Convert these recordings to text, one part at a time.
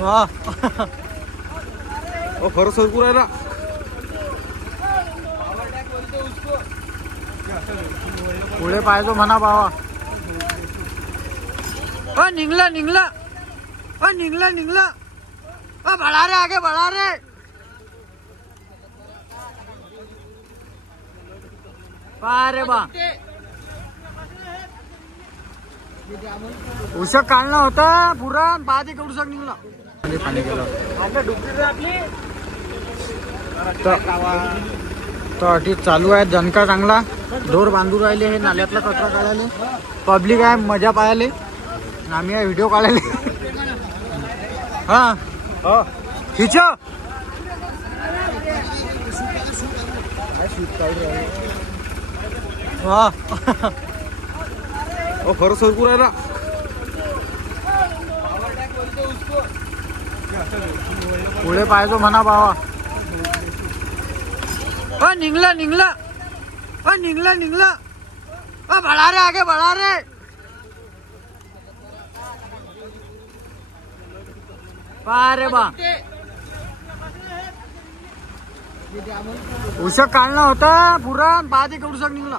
वा खरं सरकू राहिला. पुढे पाहिजे म्हणा बाबा. निघला निघला निघला निघला. बढ़ा रे आगे बढ़ा रे. रे बा उशक काढणं होता पुरा बाद एक उशक निघला. पाणी गेलं तर अटी चालू आहे. दणका चांगला दोर बांधून राहिले. हे नाल्यातला कचरा काढायले पब्लिक आहे मजा पाहायले. आम्ही व्हिडिओ काढायले. हा खिच वा खरं सरकू राहिला. पुढे पाहिजे म्हणा बाबा. निघला निघला निघला निघला. बढ़ा रे आगे बढ़ा रे. रे बा उशक काढणं होता पुरा बाद एक उशक निघला.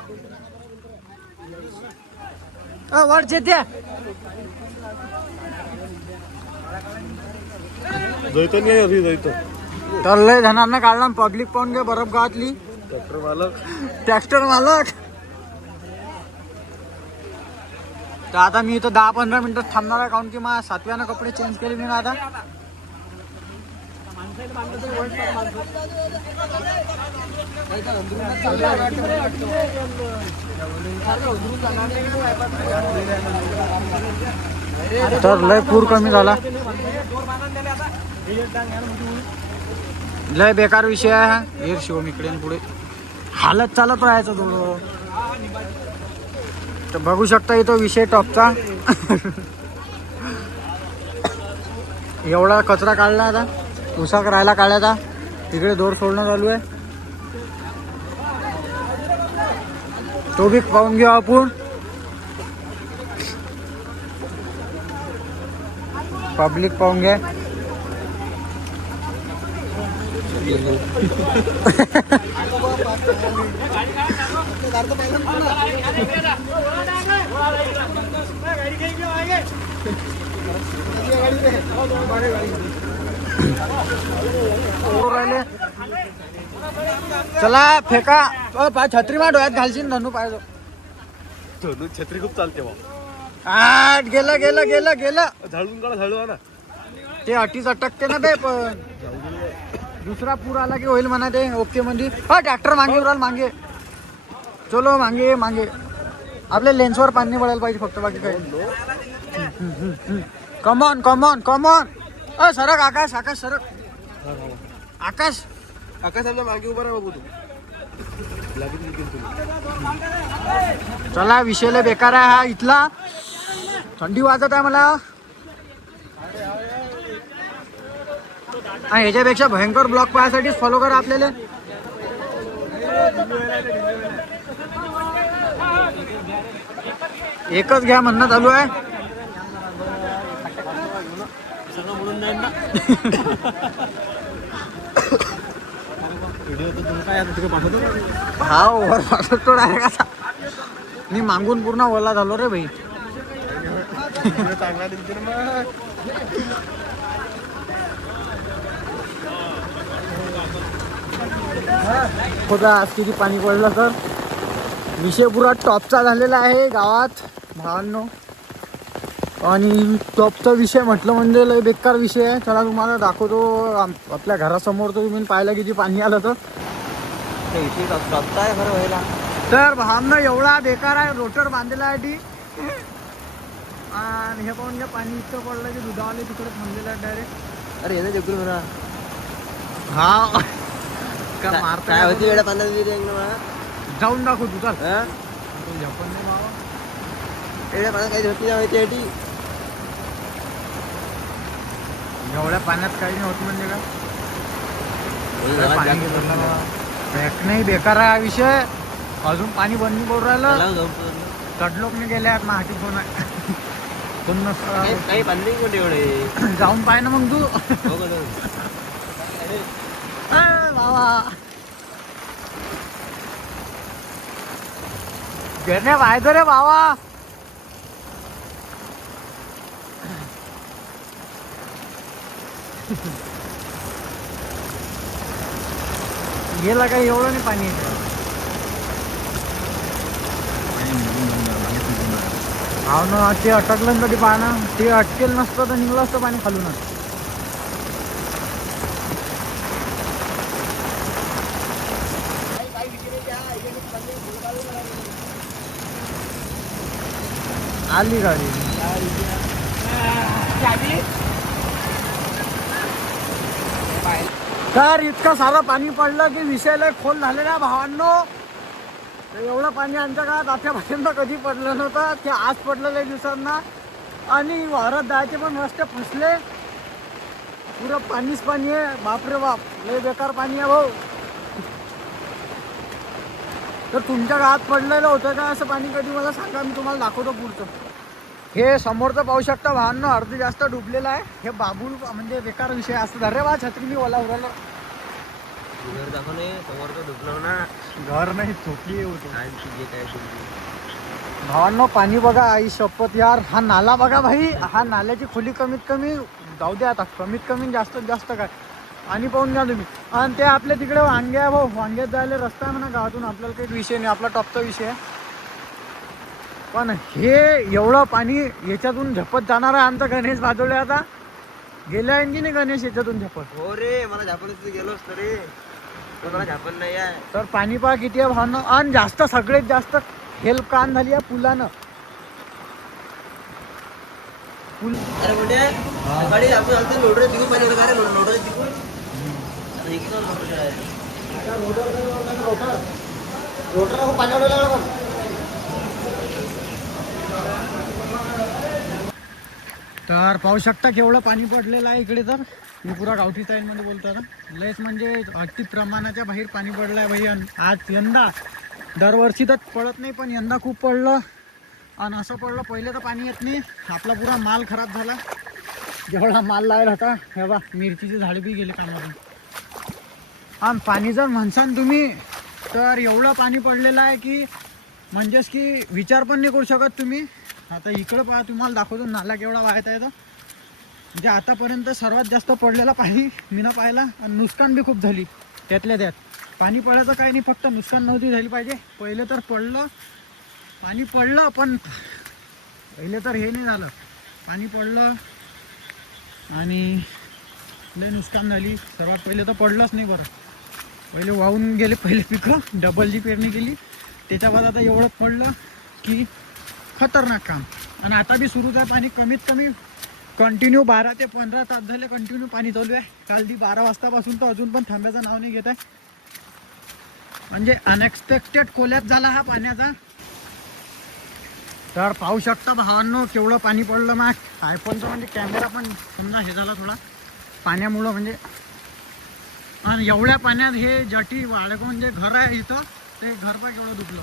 वर चेत्या तर लय जणांना काढला. पब्लिक पाहून घे बरफ गावातली. ट्रॅक्टर मालक. तर आता मी इथं 10-15 मिनिटात थांबणार आहे. काऊन की मला 7व्यानं कपडे चेंज केले मी ना आता. तर लय पूर कमी झाला. लय बेकार विषय आहे हा. वीर शिवम इकडे पुढे हालत चालत राहायचं थोडं. तर बघू शकता इथं विषय टॉपचा. एवढा कचरा काढला आता. उसाक राहायला काढायचा. तिकडे दोर सोडणं चालू आहे. तो बी पाहून घेऊ आपण. पब्लिक पाहून घ्या. चला फेका. छत्री मा डोळ्यात घालशील धनू पाहिजे. छत्री खूप चालते बा. गेलं गेलं गेलं गेलं. झाडून काढा झाडू ना. ते अटीच अटकते ना बे. पण दुसरा पूर आला की होईल म्हणा ते. ओके म्हणजे ट्रॅक्टर मागे उराल मागे. चलो मागे मागे. आपल्या लेन्सवर पाणी पडायला पाहिजे फक्त बाकी काही. Come on come on come on. सरक आकाश आकाश सरक. आकाश आकाश आमच्या मागे उभा राहा बाबू तू. चला विषय बेकार आहे हा इथला. थंडी वाजत आहे मला. ह्याच्यापेक्षा भयंकर ब्लॉग पाहायसाठी फॉलो करा आपल्याला. एकच घ्या म्हणणं चालू आहे. हा ओव्हर पाठवतो डायरेक्ट. मी मागून पूर्ण ओला झालो रे भाई. आज किती पाणी पडलं. तर विषय पुरा टॉपचा झालेला आहे गावात भावांनो. आणि टॉपचा विषय म्हटलं म्हणजे लय बेकार विषय आहे. चला तुम्हाला दाखवतो. आपल्या घरासमोर तर तुम्ही पाहिलं किती पाणी आलं. तर भावांनो एवढा बेकार आहे. रोटर बांधलेला आहे ती. आणि हे पाहून घ्या पाणी इतकं पडलं की दुधावाले तिकडे थांबलेलं आहे डायरेक्ट. अरे येणं जगू म्हणा. हा काय होती वेळा पाण्यात जाऊन दाखव तू. चल एवढ्या पाण्यात काही होती माहिती आहे. एवढ्या पाण्यात काही नाही होत म्हणजे का. नाही बेकार आहे हा विषय. अजून पाणी बंद पडून राहिलं. चढलोक नाही गेले आहेत. माझी फोन आहे. कोण नसतं काही बांधले कोणते एवढे जाऊन पाय ना मग तू हो का जाऊ? बाबा घेणे पाहिजे रे बाबा. गेला काही एवढं नाही पाणी. हा ना ते अटकलं ना कधी पाहणं ते अटकेल नसतं तर निघलं असतं पाणी खालूनच. आली गाडी. तर इतकं सारं पाणी पडलं की विषयाला खोल झालेल्या भावांनो. एवढं पाणी आमच्या गावात आतापर्यंत कधी पडलं नव्हतं. ते आज पडलं लय दिवसांना. आणि वावरात जायचे पण रस्ते फसले. पुरं पाणीच पाणी आहे. बापरे बाप लय बेकार पाणी आहे भाऊ. तर तुमच्या गावात पडलेलं होतं का असं पाणी कधी मला सांगा, मी तुम्हाला दाखवतो पुढचं. हे समोरचं पाहू शकता वाहन अर्धी जास्त डुबलेलं आहे. हे बाबूल म्हणजे बेकार विषय असतो. धरे बा छत्री मी ओला उराला घर दाखव नाही समोर तर डुबलो ना. घर नाही झोपली होतो काय शिकले काय शिकले भावांनो. पाणी बघा आई शपथ यार. हा नाला बघा भाई. हा नाल्याची खोली कमीत कमी जाऊ द्या आता कमीत कमी जास्तीत जास्त काय आणि पाहून घ्या तुम्ही. आणि ते आपल्या तिकडे वांगे आहे भाऊ. वांग्यात जायला रस्ता आहे म्हणा गावातून. आपल्याला काही विषय नाही. आपला टॉपचा विषय आहे. पण हे एवढं पाणी याच्यातून झपत जाणार आहे आमचा गणेश बाजवले. आता गेल्या आहे की नाही गणेश याच्यातून झपत. हो रे मला झापण गेलो असतो रे. पण मला झापण नाही आहे. तर पाणी पहा किती आहे भावना. आणि जास्त सगळ्यात जास्त हेल्प कान झाली आहे पुलानं. पूल अरे म्हणजे सकाळी आपण आलतो लोडर तिकून पाणी होतं का रे लोडर तिकून आता इकडे लोडर आहे. रोटर पाणी उडवलं. तर पाहू शकता केवढं पाणी पडलेलं आहे इकडे. तर मी पुरा गावठी साईडमध्ये बोलतो ना. लयच म्हणजे अति प्रमाणाच्या बाहेर पाणी पडलं आहे भाई. आज यंदा दरवर्षी तर पडत नाही पण यंदा खूप पडलं. आणि असं पडलं पहिले तर पाणी येत नाही. आपला पुरा माल खराब झाला. जेवढा माल लावला होता हे बा मिरचीची झाडे बी गेली कामातून. आणि पाणी जर म्हणसान तुम्ही तर एवढं पाणी पडलेलं आहे की म्हणजेच की विचार पण नाही करू शकत तुम्ही. आता इकडं पहा तुम्हाला दाखवतो नाला केवढा वाहत आहे. तर म्हणजे आतापर्यंत सर्वात जास्त पडलेला पाणी मी ना पाहिला. आणि नुकसान बी खूप झाली त्यातल्या त्यात. पाणी पडायचं काही नाही फक्त नुकसान नव्हती झाली पाहिजे. पहिले तर पडलं पाणी पडलं पण पहिले तर हे नाही झालं. पाणी पडलं आणि लय नुकसान झाली. सर्वात पहिले तर पडलंच नाही. बरं पहिले वाहून गेले पहिले पिकं. डबल जी पेरणी केली त्याच्या बाद आता एवढं पडलं की खतरनाक काम. आणि आता बी सुरूच आहे पाणी. कमीत कमी कंटिन्यू 12 ते 15 तास झाले कंटिन्यू पाणी चालू आहे. काल दी 12 वाजतापासून तर अजून पण थांब्याचं नाव नाही घेत आहे. म्हणजे अनएक्सपेक्टेड कोलॅप्स झाला हा पाण्याचा. तर पाहू शकता भावांनो केवढं पाणी पडलं. मग आयफोनचा म्हणजे कॅमेरा पण समजा हे झाला थोडा पाण्यामुळं. म्हणजे आणि एवढ्या पाण्यात हे जटी वाडकं जे घर आहे इथं ते घर पण केवढं डुबलं.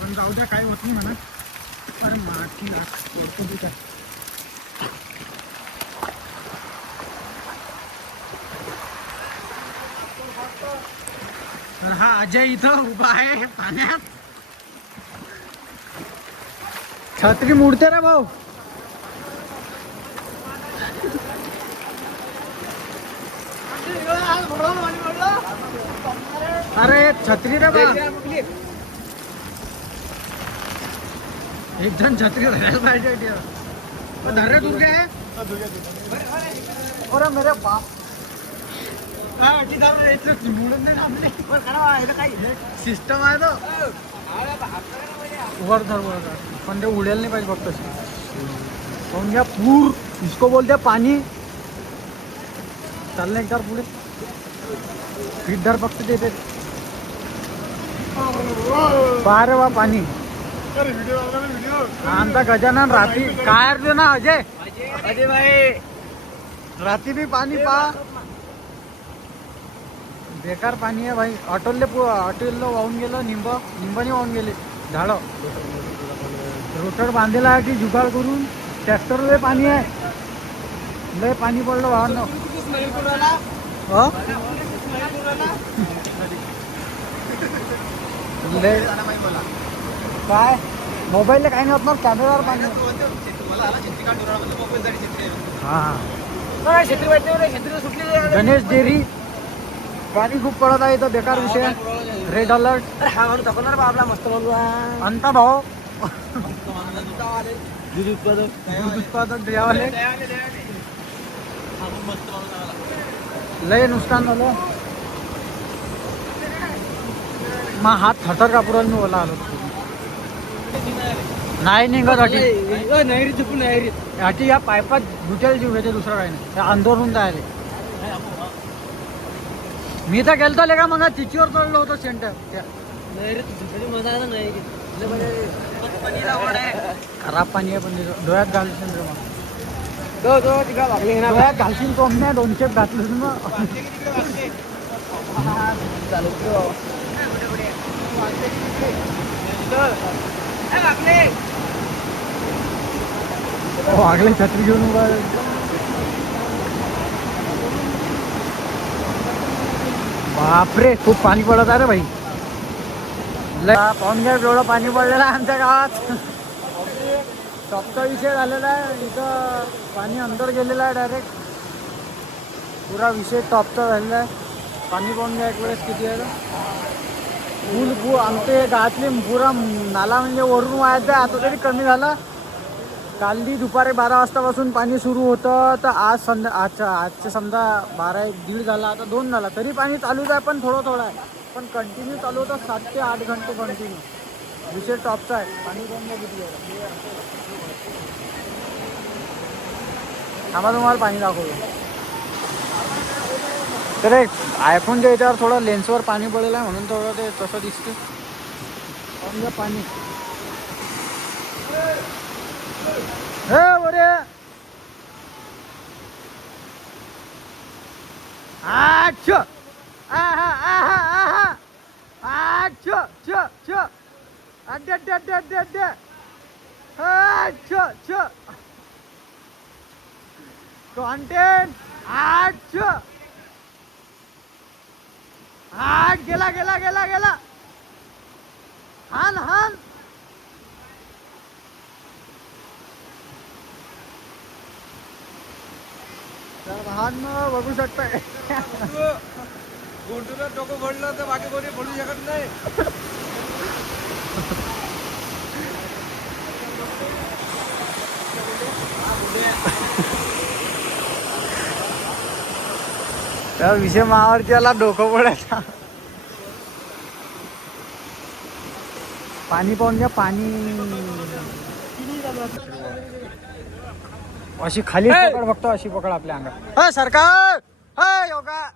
पण जाऊ द्या काही होत नाही म्हणा. अरे माठी नाक तर हा अजय इथं उभा आहे पाण्यात. छत्री मुडते रे भाऊ. अरे छत्री रे बा. एक जण छत्री धरायला पाहिजे. धरे दुर्गे अरे मेरे बाप. सिस्टम आहे तो वर धर वर धर. पण ते उडेल नाही पाहिजे फक्त. पाहून घ्या पूर इसको बोलते पाणी. चाललं एकदा पुढे विद्यार फक्त देते. बारे वा पाणी. आमचा गजानन रात्री काय अर्थ ना अजय अजय भाई रात्री बी पाणी पा बेकार पाणी आहे भाई. अटोलला वाहून गेलं. निंबाने वाहून गेले झाडं. रोटर बांधलेला आहे की जुगाड करून ट्रॅक्टर लय पाणी आहे. लय पाणी पडलं वाहन. लय काय मोबाईलला काही नाही होत कॅमेरावर पाणी. हा गणेश डेअरी पाणी खूप पडत आहे इथं. बेकार विषय आहे. Red alert. आपला मस्त अंता भाऊ दूध उत्पादक दूध उत्पादक द्यावाले लय नुकसान झालं. मग हात थरथर कापुराला मी ओला आलो. नाही निघत अटी नैरीत झुकून नैरीत अटी या पायपात घुटेल जीव घेते दुसरं काही नाही. त्या अंदरून जायले मी तर गेलतो ले का मग तिचीवर चढलो होतो सेंटर त्या नैरीत झुकून मजा आहे ना नैरीत. खराब पाणी आहे पण डोळ्यात घालशील रे मग. डोळ्यात घालशील तो नाही 2 खेप घातलं मग वागले छत्री घेऊन उभा. बापरे खूप पाणी पडत आहे रे भाई. पाहून घ्या एवढं पाणी पडलेलं आहे आमच्या गावात. टॉपचा विषय झालेला आहे इथं. पाणी अंदर गेलेलं आहे डायरेक्ट. पुरा विषय टॉपचा झालेला आहे. पाणी पाहून घ्या एक वेळेस किती आहे. पूल आमचे गावातले पुरा नाला म्हणजे वरून वाहायचं आहे. आता तरी कमी झालं. कालदी दुपारी 12 वाजतापासून पाणी सुरू होतं तर आज आजचे समजा 12-1-1:30 झाला. आता 2 झाला तरी पाणी चालूच आहे पण थोडं थोडं आहे. पण कंटिन्यू चालू होतं 7 ते 8 घंटे कंटिन्यू. विषय टॉपचा आहे. पाणी बंद किती आहे आम्हाला तुम्हाला पाणी दाखवतो. तर आयफोनच्या याच्यावर थोडं लेन्सवर पाणी पडलेलं आहे म्हणून थोडं ते तसं दिसते. पाणी हे बरे अच्छा आहा आहा आहा अच्छा च च अड्डे अड्डे अड्डे अड्डे अड्डे अच्छा च कॉन्टेंट अच्छा आठ गेला गेला गेला गेला हान हान. तर लहान बघू शकताय. गुंटूला डोकं फोडलं तर बाकी कोणी फोडू शकत नाही. त्या विषय मावरती आला डोकं पडायचा. पाणी पाहून घ्या पाणी. अशी खाली पकड बघतो अशी पकड आपल्या अंगात. सरकार योगा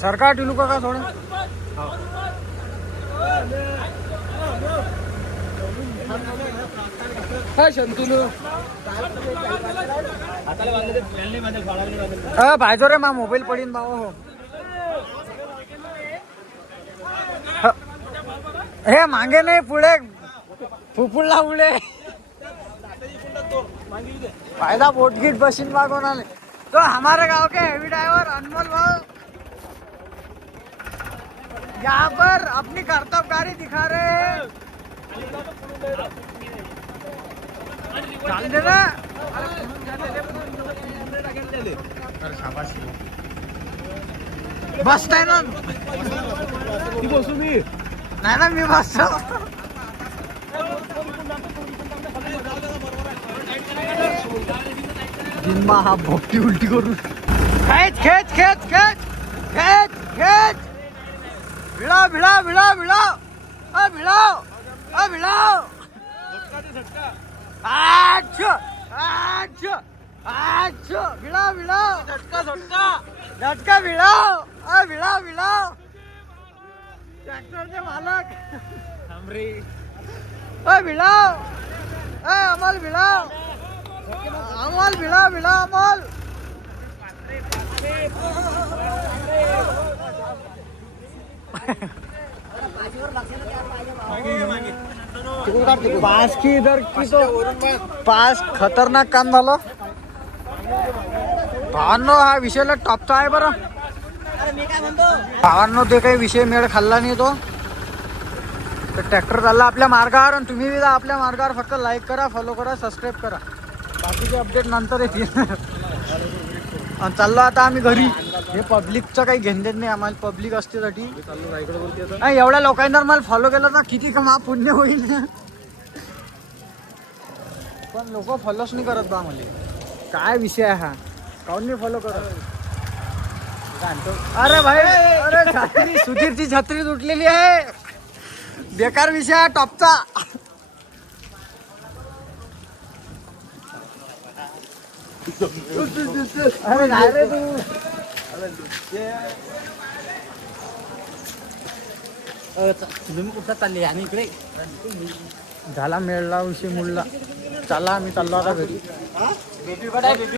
सरकार टिलू का थोडं. पाहिजो रे मा मोबाईल पडीन बाबा. हो हे मागे नाही पुढे फुफुडला पुढे फायदा बोटगीट बशीन बा कोणाले. तो हमारे गांव के हेवी ड्राइवर अनमोल भाव यहाँ पर अपनी कर्तव्यकारी दिखा रहे हैं. डाल देना. बसताय ना बसू मी नाही ना मी बसतो. जिम्मा हा भोपटी उलटी करून खेच खेच खेच खेच खेच खेच भिडा भिडा भिडा भिडा भिडाव भिडाव. अच्छा अच्छा अच्छा भिडा भिडा झटका झटका झटका भिडाव भिडा भिडाव. ट्रॅक्टरचे मालक भिडाव अमोल भिडाव अमोल भिडा भिडा अमोल. पास की इधर की तो पास खतरनाक काम झालं भावांनो. हा विषयला टॉपचा आहे बरं भावांनो. ते काही विषय मेळ खाल्ला नाही तो. तर ट्रॅक्टर चालला आपल्या मार्गावर आणि तुम्ही बी जा आपल्या मार्गावर. फक्त लाईक करा, फॉलो करा, सबस्क्राईब करा. बाकीचे अपडेट नंतर येतील. आणि चाललो आता आम्ही घरी. हे पब्लिकचं काही घेणदेत नाही आम्हाला. पब्लिक असते साठी नाही. एवढ्या लोकांना मला फॉलो केलं तर किती कमा पुण्य होईल. पण लोक फॉलोच नाही करत बा मला. काय विषय आहे हा. काऊन नाही फॉलो करत. अरे भाई अरे छत्री सुधीरची छत्री तुटलेली आहे. बेकार विषय आहे टॉपचा. अरे काय रे तू. तुम्ही कुठं चालले आणि इकडे झाला मेळला विषय मुळला. चला आम्ही चाललो आता घरी.